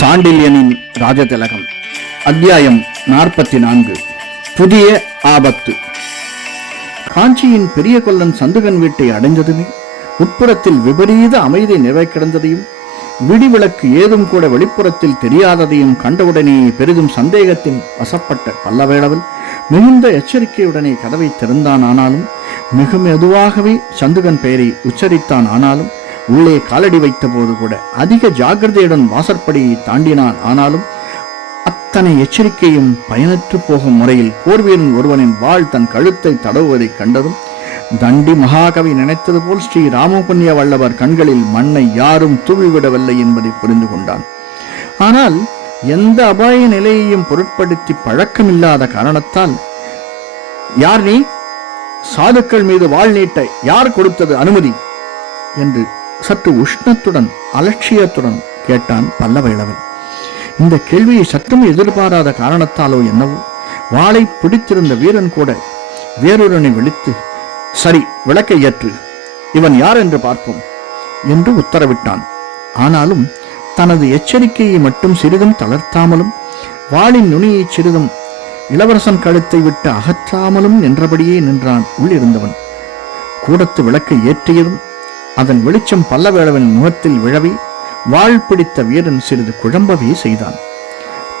சாண்டில்யனின் ராஜதிலகம். அத்தியாயம் 44. புதிய ஆபத்து. காஞ்சியின் பெரிய கொல்லன் சந்துகன் வீட்டை அடைந்ததுமே உட்புறத்தில் விபரீத அமைதி நிறை கிடந்ததையும் விடிவிளக்கு ஏதும் கூட வெளிப்புறத்தில் தெரியாததையும் கண்டவுடனே பெரிதும் சந்தேகத்தின் வசப்பட்ட பல்லவேளவன் மிகுந்த எச்சரிக்கையுடனே கதவை திறந்தான். ஆனாலும் மிக மெதுவாகவே சந்துகன் பெயரை உச்சரித்தான். ஆனாலும் உள்ளே காலடி வைத்த போது கூட அதிக ஜாகிரதையுடன் வாசற்படியை தாண்டினான். ஆனாலும் அத்தனை எச்சரிக்கையும் பயனற்று போகும் முறையில் போர்வீரன் ஒருவனின் வாள் தன் கழுத்தை தடவுவதை கண்டதும் தண்டி மகாகவி நினைத்தது போல் ஸ்ரீ ராமபுண்ணிய வல்லவர் கண்களில் மண்ணை யாரும் தூவிவிடவில்லை என்பதை புரிந்து கொண்டான். ஆனால் எந்த அபாய நிலையையும் பொருட்படுத்தி பழக்கமில்லாத காரணத்தால், யார் நீ? சாதுக்கள் மீது வாள் நீட்ட யார் கொடுத்தது அனுமதி என்று சற்று உஷ்ணத்துடன் அலட்சியத்துடன் கேட்டான் பல்லவேளவன். இந்த கேள்வியை சற்றும் எதிர்பாராத காரணத்தாலோ என்னவோ வாளை பிடித்திருந்த வீரன் கூட வேறொருவனை விழித்து, சரி, விளக்கை ஏற்று, இவன் யார் என்று பார்ப்போம் என்று உத்தரவிட்டான். ஆனாலும் தனது எச்சரிக்கையை மட்டும் சிறிதும் தளர்த்தாமலும் வாளின் நுனியை சிறிதும் இளவரசன் கழுத்தை விட்டு அகற்றாமலும் நின்றபடியே நின்றான் உள்ளிருந்தவன். கூடத்து விளக்கை ஏற்றியதும் அதன் வெளிச்சம் பல்லவேளவன் முகத்தில் விழவி வாள் பிடித்த வீரன் சிறிது குழம்பவே செய்தான்.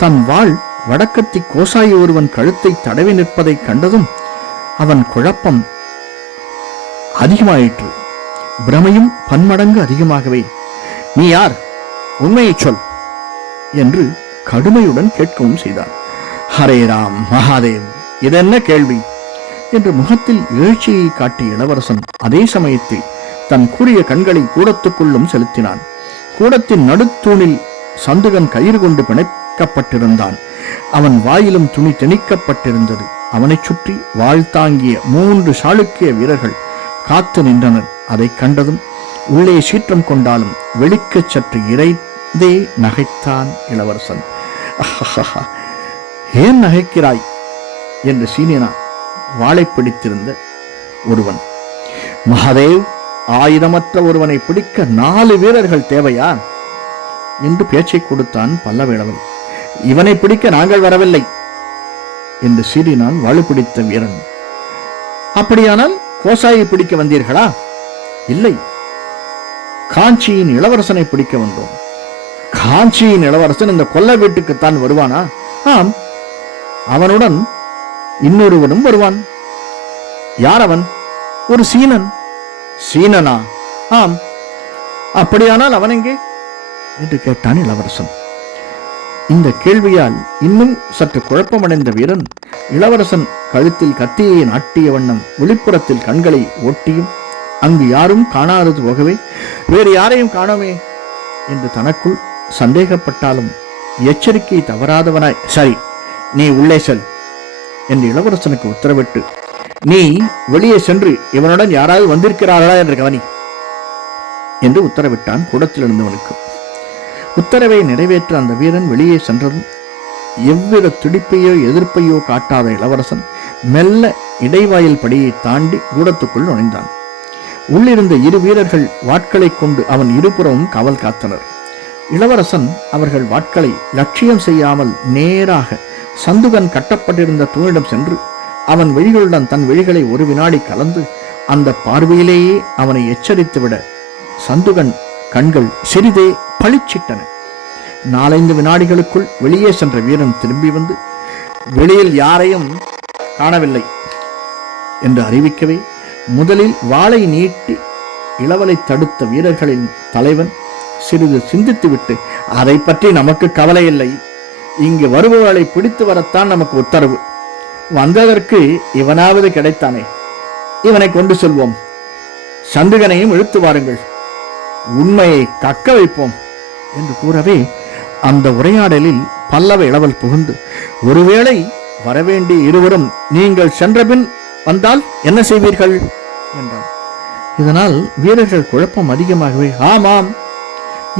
தன் வாள் வடக்கத்தி கோசாயி ஒருவன் கழுத்தை தடவி நிற்பதை கண்டதும் அவன் குழப்பம் அதிகமாயிற்று. பிரமையும் பன்மடங்கு அதிகமாகவே, நீ யார்? உண்மையை சொல் என்று கடுமையுடன் கேட்கவும் செய்தான். ஹரே ராம் மகாதேவ், இதென்ன கேள்வி என்று முகத்தில் எழுச்சியை காட்டிய இளவரசன் அதே சமயத்தில் தன் கூறிய கண்களை கூடத்துக்குள்ளும் செலுத்தினான். கூடத்தின் நடுத்தூணில் சந்துகன் கயிறு கொண்டு பிணைக்கப்பட்டிருந்தான். அவன் வாயிலும் துணி திணிக்கப்பட்டிருந்தது. அவனைச் சுற்றி வாழ் தாங்கிய 3 சாளுக்கிய வீரர்கள் காத்து நின்றனர். அதை கண்டதும் உள்ளே சீற்றம் கொண்டாலும் வெளிக்கச் சற்று இறைந்தே நகைத்தான் இளவரசன். ஏன் நகைக்கிறாய் என்று சீனியனான் வாளை பிடித்திருந்த ஒருவன். மகாதேவ், ஆயுதமற்ற ஒருவனை பிடிக்க 4 வீரர்கள் தேவையா என்று பேச்சை கொடுத்தான் பல்லவேளவன். இவனை பிடிக்க நாங்கள் வரவில்லை என்று சீறினான் வாளு பிடித்த வீரன். அப்படியானால் கோசாயை பிடிக்க வந்தீர்களா? இல்லை, காஞ்சியின் இளவரசனை பிடிக்க வந்தோம். காஞ்சியின் இளவரசன் இந்த கொல்ல வீட்டுக்குத்தான் வருவானா? ஆம், அவனுடன் இன்னொருவனும் வருவான். யார் அவன்? ஒரு சீனன். சீனனா? ஆம். அப்படியானால் அவன் எங்கே என்று கேட்டான் இளவரசன். இந்த கேள்வியால் இன்னும் சற்று குழப்பமடைந்த வீரன் இளவரசன் கழுத்தில் கத்தியை நாட்டிய வண்ணம் வெளிப்புறத்தில் கண்களை ஓட்டியும் அங்கு யாரும் காணாதது போகவே, வேறு யாரையும் காணோமே என்று தனக்குள் சந்தேகப்பட்டாலும் எச்சரிக்கை தவறாதவனாய், சரி, நீ உள்ளே செல் என்று இளவரசனுக்கு உத்தரவிட்டு, நீ வெளியே சென்று இவனுடன் யாராவது வந்திருக்கிறார்களா என்று கவனி என்று உத்தரவிட்டான் கூடத்தில் இருந்தவனுக்கு. உத்தரவை நிறைவேற்ற அந்த வீரன் வெளியே சென்றதும் எவ்வித துடிப்பையோ எதிர்ப்பையோ காட்டாத இளவரசன் மெல்ல இடைவாயில் படியை தாண்டி கூடத்துக்குள் நுழைந்தான். உள்ளிருந்த 2 வீரர்கள் வாட்களை கொண்டு அவன் இருபுறமும் காவல் காத்தனர். இளவரசன் அவர்கள் வாட்களை லட்சியம் செய்யாமல் நேராக சந்துகன் கட்டப்பட்டிருந்த தூணிடம் சென்று அவன் விழிகளுடன் தன் விழிகளை ஒரு வினாடி கலந்து அந்த பார்வையிலேயே அவனை எச்சரித்துவிட சந்துகன் கண்கள் சிறிதே பளிச்சிட்டன. 4-5 வினாடிகளுக்குள் வெளியே சென்ற வீரன் திரும்பி வந்து வெளியில் யாரையும் காணவில்லை என்று அறிவிக்கவே, முதலில் வாளை நீட்டி இளவலை தடுத்த வீரர்களின் தலைவன் சிறிது சிந்தித்துவிட்டு, அதை பற்றி நமக்கு கவலை இல்லை, இங்கு வருபவர்களை பிடித்து வரத்தான் நமக்கு உத்தரவு. வந்ததற்கு இவனாவது கிடைத்தானே, இவனை கொண்டு செல்வோம். சந்துகனையும் இழுத்து வாருங்கள், உண்மையை கக்க வைப்போம் என்று கூறவே, அந்த உரையாடலில் பல்லவ இளவல் புகுந்து, ஒருவேளை வரவேண்டிய இருவரும் நீங்கள் சென்றபின் வந்தால் என்ன செய்வீர்கள் என்றான். இதனால் வீரர்கள் குழப்பம் அதிகமாகவே, ஆமாம்,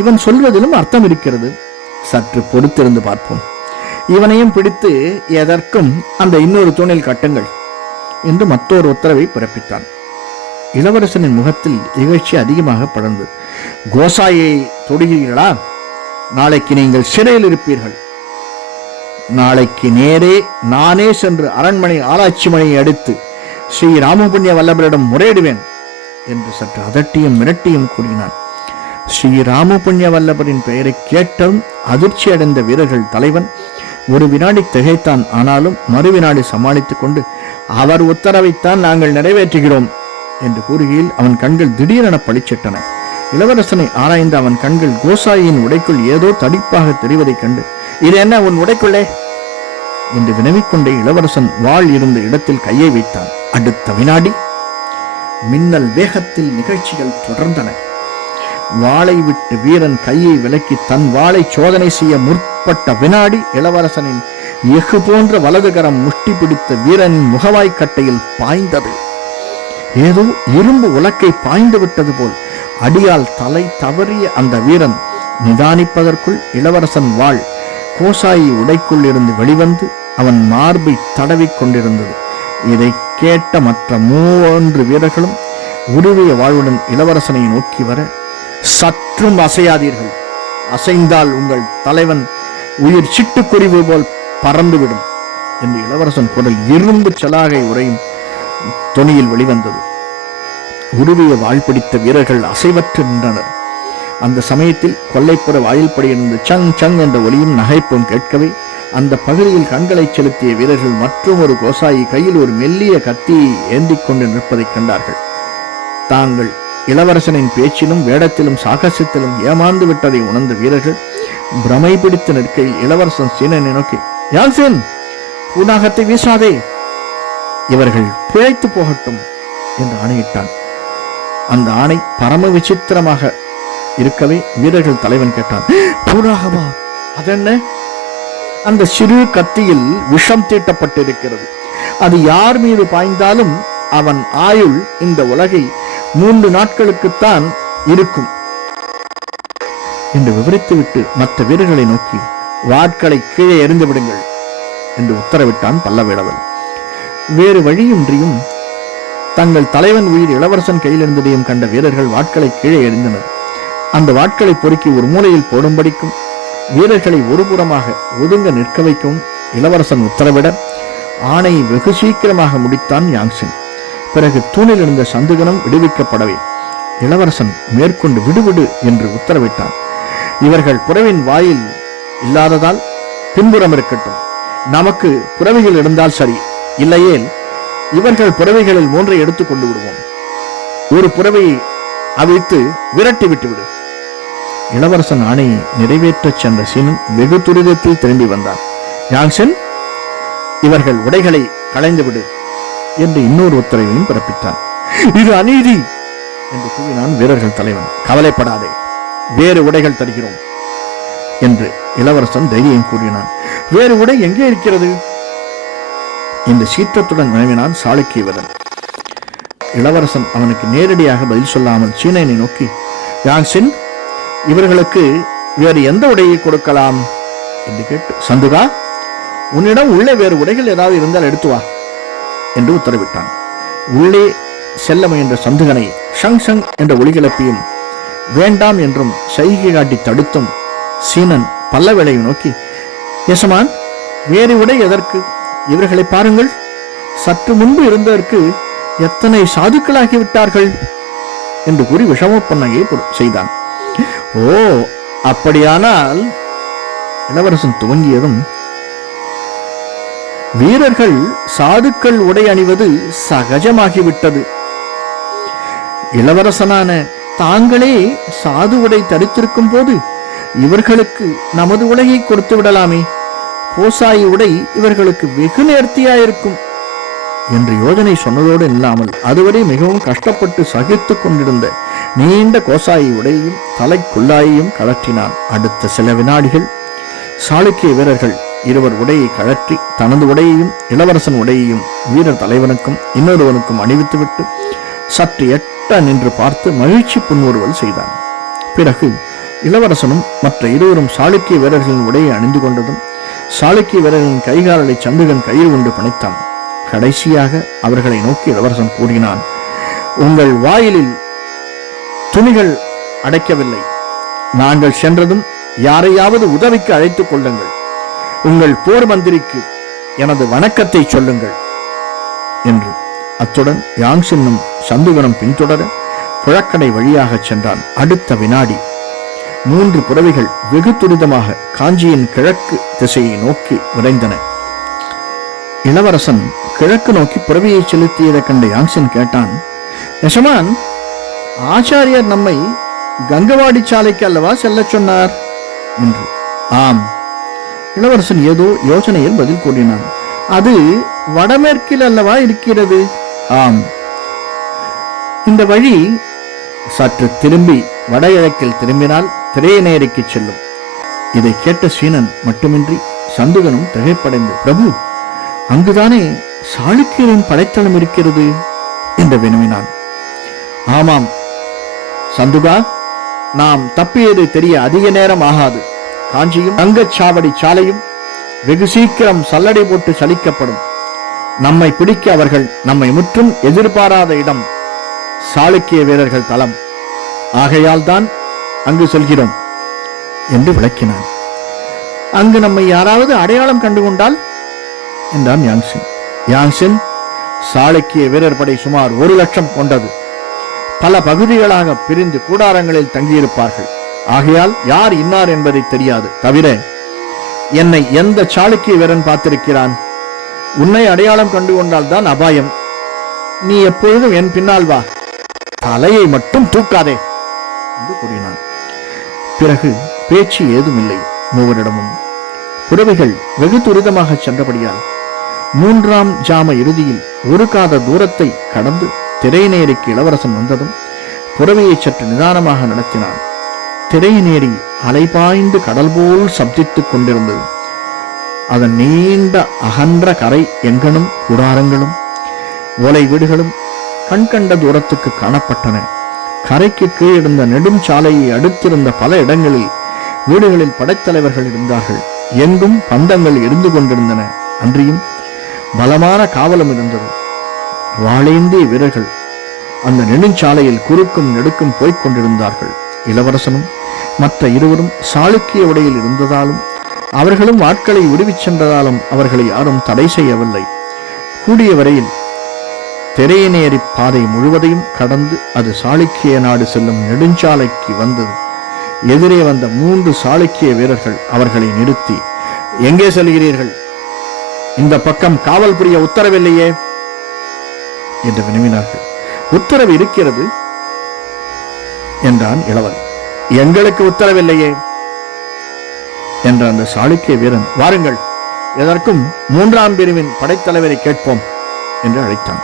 இவன் சொல்வதிலும் அர்த்தம் இருக்கிறது, சற்று பொறுத்திருந்து பார்ப்போம், இவனையும் பிடித்து எதற்கும் அந்த இன்னொரு தூணில் கட்டுங்கள் என்று மற்றொரு உத்தரவை பிறப்பித்தான். இளவரசனின் முகத்தில் இகழ்ச்சி அதிகமாக படர்ந்தது. கோசாயை தொடுகிறீர்களா நாளைக்கு நீங்கள் சிறையில் இருப்பீர்கள். நாளைக்கு நேரே நானே சென்று அரண்மனை ஆராய்ச்சி மணியை அடித்து ஸ்ரீ ராமபுண்ணிய வல்லபரிடம் முறையிடுவேன் என்று சற்று அதட்டியும் மிரட்டியும் கூறினான். ஸ்ரீ ராமபுண்ணிய வல்லபரின் பெயரை கேட்டதும் அதிர்ச்சி அடைந்த வீரர்கள் தலைவன் ஒரு வினாடி திகைத்தான். ஆனாலும் மறு வினாடி சமாளித்துக் கொண்டு, அவர் உத்தரவைத்தான் நாங்கள் நிறைவேற்றுகிறோம் என்று கூறுகையில் அவன் கண்கள் திடீரென பளிச்சிட்டன. இளவரசனை ஆராய்ந்த அவன் கண்கள் கோசாயின் உடைக்குள் ஏதோ தடிப்பாக தெரிவதைக் கண்டு, இது என்ன உன் உடைக்குள்ளே என்று வினவிக்கொண்டே இளவரசன் வாள் இருந்த இடத்தில் கையை வைத்தான். அடுத்த வினாடி மின்னல் வேகத்தில் நிகழ்ச்சிகள் தொடர்ந்தன. வாளை விட்டு வீரன் கையை விலக்கி தன் வாளை சோதனை செய்ய முற்பட்ட வினாடி இளவரசனின் எஃகு போன்ற வலதுகரம் முஷ்டி பிடித்த வீரனின் முகவாய்க்கட்டையில் பாய்ந்தது. ஏதோ இரும்பு உலக்கை பாய்ந்து விட்டது போல் அடியால் தலை தவறிய அந்த வீரன் நிதானிப்பதற்குள் இளவரசன் வாள் கோசாயி உடைக்குள் இருந்து வெளிவந்து அவன் மார்பை தடவிக் கொண்டிருந்தது. இதை கேட்ட மற்ற 3 வீரர்களும் உருவிய வாழ்வுடன் இளவரசனை நோக்கி வர, சற்றும் அசையாதீர்கள், அசைந்தால் உங்கள் தலைவன் உயிர் சிட்டுக்குருவி போல் பறந்துவிடும் என்று இளவரசன் குரல் இரும்பு சலாகை உரையும் தொனியில் வெளிவந்தது. உருவிய வாழ் பிடித்த வீரர்கள் அசைவற்று நின்றனர். அந்த சமயத்தில் கொல்லைப்புற வாயில்படியிலிருந்து சங் சங் என்ற ஒலியும் நகைப்பும் கேட்கவே அந்த பகுதியில் கண்களை செலுத்திய வீரர்கள் மற்றும் ஒரு கோசாயி கையில் ஒரு மெல்லிய கத்தியை ஏந்திக் கொண்டு நிற்பதைக் கண்டார்கள். தாங்கள் இளவரசனின் பேச்சிலும் வேடத்திலும் சாகசத்திலும் ஏமாந்து விட்டதை உணர்ந்த வீரர்கள் பிரமை பிடித்து நிற்கையில் இளவரசன் சீனனை நோக்கி, யான்சேன், பூனாகத்தை வீசாதே, இவர்கள் பிழைத்து போகட்டும் என்று ஆணையிட்டான். அந்த ஆணை பரம விசித்திரமாக இருக்கவே வீரர்கள் தலைவன் கேட்டான், பூனாகமா? அதென்ன? அந்த சிறு கத்தியில் விஷம் தீட்டப்பட்டிருக்கிறது. அது யார் மீது பாய்ந்தாலும் அவன் ஆயுள் இந்த உலகை 3 நாட்களுக்குத்தான் இருக்கும் என்று விவரித்துவிட்டு மற்ற வீரர்களை நோக்கி, வாட்களை கீழே எறிந்து விடுங்கள் என்று உத்தரவிட்டான் பல்லவேளவன். வேறு வழியின்றியும் தங்கள் தலைவன் உயிர் இளவரசன் கையில் இருந்ததையும் கண்ட வீரர்கள் வாட்களை கீழே எறிந்தனர். அந்த வாட்களை பொறுக்கி ஒரு மூலையில் போடும்படிக்கும் வீரர்களை ஒருபுறமாக ஒதுங்க நிற்க வைக்கவும் இளவரசன் உத்தரவிட ஆணையை வெகு சீக்கிரமாக முடித்தான் யாங்சின். பிறகு தூணில் இருந்த சந்துகனும் விடுவிக்கப்படவே இளவரசன் மேற்கொண்டு விடுவிடு என்று உத்தரவிட்டான். இவர்கள் புறவின் வாயில் இல்லாததால் பின்புறம் இருக்கட்டும், நமக்கு புறவிகள் இருந்தால் சரி, இல்லையேல் இவர்கள் புறவைகளில் 3 எடுத்துக் கொண்டு விடுவோம். ஒரு புறவையை அவிழ்த்து விரட்டி விட்டுவிடு. இளவரசன் ஆணையை நிறைவேற்றச் சென்ற சீனன் வெகு துரிதத்தில் திரும்பி வந்தான். யாங்சென், இவர்கள் உடைகளை களைந்துவிடு என்று இன்னொரு உத்தரவையும் பிறப்பித்தான். இது அநீதி என்று கூறினான் வீரர்கள் தலைவன். கவலைப்படாதே, வேறு உடைகள் தருகிறோம் என்று இளவரசன் தைரியம் கூறினான். வேறு உடை எங்கே இருக்கிறது என்று சீற்றத்துடன் வினவினான் சாளுக்கியவதன். இளவரசன் அவனுக்கு நேரடியாக பதில் சொல்லாமல் சீனனை நோக்கி, யாங்சின், இவர்களுக்கு வேறு எந்த உடையை கொடுக்கலாம் என்று கேட்டு, சந்துகா, உன்னிடம் உள்ளே வேறு உடைகள் ஏதாவது இருந்தால் எடுத்து வா என்று உத்தரவிட்டான். உள்ளே செல்ல முயன்ற சந்துகனை ஷங் ஷங் என்ற ஒலி கிளப்பியும் வேண்டாம் என்றும் சைகை காட்டி தடுத்தும் சீனன் பல்லவேளையை நோக்கி, யசமான், வேறு உடை எதற்கு? இவர்களை பாருங்கள், சற்று முன்பு இருந்ததற்கு எத்தனை சாதுக்களாகிவிட்டார்கள் என்று கூறி விஷமப்பண்ணையை செய்தான். ஓ, அப்படியானால் இளவரசன் துவங்கியதும், வீரர்கள் சாதுக்கள் உடை அணிவது சகஜமாகிவிட்டது. இளவரசனான தாங்களே சாது உடை தரித்திருக்கும் போது இவர்களுக்கு நமது உடையை கொடுத்து விடலாமே. கோசாயி உடை இவர்களுக்கு வெகு நேர்த்தியாயிருக்கும் என்று யோஜனை சொன்னதோடு இல்லாமல் அதுவரை மிகவும் கஷ்டப்பட்டு சகித்துக் கொண்டிருந்த நீண்ட கோசாயி உடையையும் தலைக்குள்ளாயையும் கழற்றினான். அடுத்த சில வினாடிகள் சாளுக்கிய வீரர்கள் இருவர் உடையை கழற்றி தனது உடையையும் இளவரசன் உடையையும் வீரர் தலைவனுக்கும் இன்னொருவனுக்கும் அணிவித்துவிட்டு சற்று எட்ட நின்று பார்த்து மகிழ்ச்சி புன்முறுவல் செய்தான். பிறகு இளவரசனும் மற்ற இருவரும் சாளுக்கிய வீரர்களின் உடையை அணிந்து கொண்டதும் சாளுக்கிய வீரர்களின் கைகாலலை சந்துகன் கையில் கொண்டு பிணைத்தான். கடைசியாக அவர்களை நோக்கி இளவரசன் கூறினான், உங்கள் வாயிலில் துணிகள் அடைக்கவில்லை. நாங்கள் சென்றதும் யாரையாவது உதவிக்கு அழைத்துக் கொள்ளுங்கள். உங்கள் போர் மந்திரிக்கு எனது வணக்கத்தை சொல்லுங்கள் என்று. அத்துடன் யாங்சின்னும் சந்துகனும் பின்தொடர புழக்கடை வழியாக சென்றான். அடுத்த வினாடி 3 புறவிகள் வெகு துரிதமாக காஞ்சியின் கிழக்கு திசையை நோக்கி விரைந்தன. இளவரசன் கிழக்கு நோக்கி புறவியை செலுத்தியதை கண்ட யாங்சின் கேட்டான், யசமான், ஆச்சாரியர் நம்மை கங்கவாடி சாலைக்கு அல்லவா செல்ல சொன்னார் என்று. ஆம். இளவரசன் ஏதோ யோசனையில் பதில் கூறினான். அது வடமேற்கில் அல்லவா இருக்கிறது? ஆம். இந்த வழி சற்று திரும்பி வடகிழக்கில் திரும்பினால் திரையநேரிக்கு செல்லும். இதை கேட்ட சீனன் மட்டுமின்றி சந்துகனும் திகைப்படைந்து, பிரபு, அங்குதானே சாளுக்கியரின் படைத்தளம் இருக்கிறது என்று வினவினான். ஆமாம் சந்துகா, நாம் தப்பியது தெரிய அதிக நேரம் ஆகாது. காஞ்சியும் தங்கச்சாவடி சாலையும் வெகு சீக்கிரம் சல்லடை போட்டு சலிக்கப்படும். நம்மை பிடிக்க அவர்கள் நம்மை முற்றும் எதிர்பாராத இடம் சாளுக்கிய வீரர்கள் தளம். ஆகையால் தான் அங்கு செல்கிறோம் என்று விளக்கினான். அங்கு நம்மை யாராவது அடையாளம் கண்டுகொண்டால் என்றான் யாங்சின். யாங்சின், சாளுக்கிய வீரர் படை சுமார் 1,00,000 கொண்டது. பல பகுதிகளாக பிரிந்து கூடாரங்களில் தங்கியிருப்பார்கள். ஆகையால் யார் இன்னார் என்பதை தெரியாது. தவிர என்னை எந்த சாளுக்கிய வீரன் பார்த்திருக்கிறான்? உன்னை அடையாளம் கண்டு கொண்டால் தான் அபாயம். நீ எப்பொழுதும் என் பின்னால் வா, தலையை மட்டும் தூக்காதே என்று கூறினான். பிறகு பேச்சு ஏதுமில்லை மூவரிடமும். புறவிகள் வெகு துரிதமாக சென்றபடியால் 3ஆம் ஜாம இறுதியில் ஒரு காத தூரத்தை கடந்து திரையநேரிக்கு இளவரசன் வந்ததும் புறவியை சற்று நிதானமாக நடத்தினான். திரையநேரி அலைபாய்ந்து கடல் போல் சப்தித்துக் கொண்டிருந்தது. அதன் நீண்ட அகன்ற கரை எங்கனும் கூடாரங்களும் ஓலை வீடுகளும் கண்கண்ட தூரத்துக்கு காணப்பட்டன. கரைக்கு கீழ் இருந்த நெடும் சாலையை அடுத்திருந்த பல இடங்களில் வீடுகளில் படைத்தலைவர்கள் இருந்தார்கள். எங்கும் பந்தங்கள் எரிந்து கொண்டிருந்தன. அன்றியும் பலமான காவலும் இருந்தது. வாளேந்திய வீரர்கள் அந்த நெடுஞ்சாலையில் குறுக்கும் நெடுக்கும் போய்க் கொண்டிருந்தார்கள். இளவரசனும் மற்ற இருவரும் சாளுக்கிய உடையில் இருந்ததாலும் அவர்களும் ஆட்களை விடுவிச் சென்றதாலும் அவர்களை யாரும் தடை செய்யவில்லை. கூடிய வரையில் திரையநேரி பாதை முழுவதையும் கடந்து அது சாளுக்கிய நாடு செல்லும் நெடுஞ்சாலைக்கு வந்தது. எதிரே வந்த 3 சாளுக்கிய வீரர்கள் அவர்களை நிறுத்தி, எங்கே செல்கிறீர்கள்? இந்த பக்கம் காவல் புரிய உத்தரவில்லையே என்று வினவினார்கள். உத்தரவு இருக்கிறது என்றான் இளவல். எங்களுக்கு உத்தரவில்லையே என்ற அந்த சாளுக்கிய வீரன், வாருங்கள், எதற்கும் 3ஆம் பிரிவின் படைத்தலைவரை கேட்போம் என்று அழைத்தான்.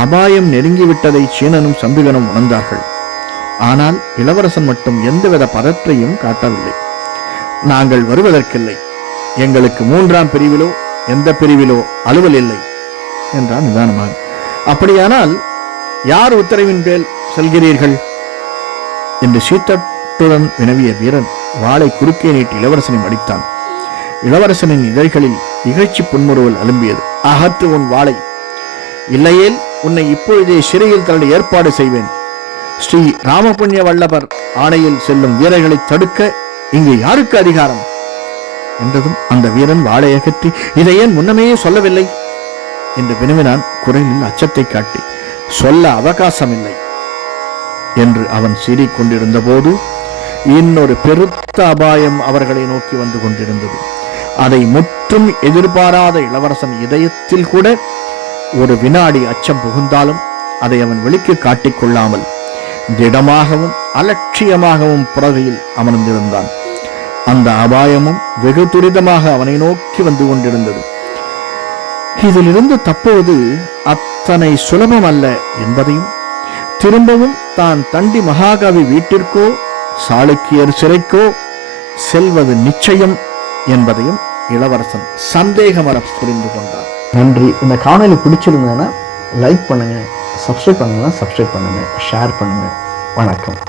அபாயம் நெருங்கிவிட்டதை சீனனும் சந்துகனும் உணர்ந்தார்கள். ஆனால் இளவரசன் மட்டும் எந்தவித பதற்றையும் காட்டவில்லை. நாங்கள் வருவதற்கில்லை. எங்களுக்கு 3ஆம் பிரிவிலோ எந்த பிரிவிலோ அலுவல் இல்லை என்றான் நிதானமாக. அப்படியானால் யார் உத்தரவின் பேர் செல்கிறீர்கள் என்று சீத்தத்துடன் வினவிய வீரன் வாளை குறுக்கே நீட்டி இளவரசனை மடித்தான். இளவரசனின் இதழ்களில் இகழ்ச்சி புன்முறுவல் அலும்பியது. அகற்று உன் வாளை, இல்லையேல் உன்னை இப்பொழுதே சிறையில் தள்ள ஏற்பாடு செய்வேன். ஸ்ரீ ராமபுண்ணிய வல்லபர் ஆணையில் செல்லும் வீரர்களை தடுக்க இங்கு யாருக்கு அதிகாரம் என்றதும் அந்த வீரன் வாளை அகற்றி, இதை ஏன் முன்னமே சொல்லவில்லை என்று வினவினான் குரலில் அச்சத்தை காட்டி. சொல்ல அவகாசமில்லை என்று அவன் சீறிக்கொண்டிருந்த போது இன்னொரு பெருத்த அபாயம் அவர்களை நோக்கி வந்து கொண்டிருந்தது. அதை முற்றும் எதிர்பாராத இளவரசன் இதயத்தில் கூட ஒரு வினாடி அச்சம் புகுந்தாலும் அதை அவன் வெளிக்கு காட்டிக்கொள்ளாமல் திடமாகவும் அலட்சியமாகவும் புறவையில் அமர்ந்திருந்தான். அந்த அபாயமும் வெகு துரிதமாக அவனை நோக்கி வந்து கொண்டிருந்தது. இதிலிருந்து தப்புவது அத்தனை சுலபம் அல்ல என்பதையும், திரும்பவும் தான் தண்டி மகாகவி வீட்டிற்கோ சாளுக்கியர் சிறைக்கோ செல்வது நிச்சயம் என்பதையும் இளவரசன் சந்தேகமற புரிந்து கொண்டார். நன்றி. இந்த காணொலி பிடிச்சிருந்ததுன்னா லைக் பண்ணுங்க, சப்ஸ்கிரைப் பண்ணுங்க, ஷேர் பண்ணுங்க. வணக்கம்.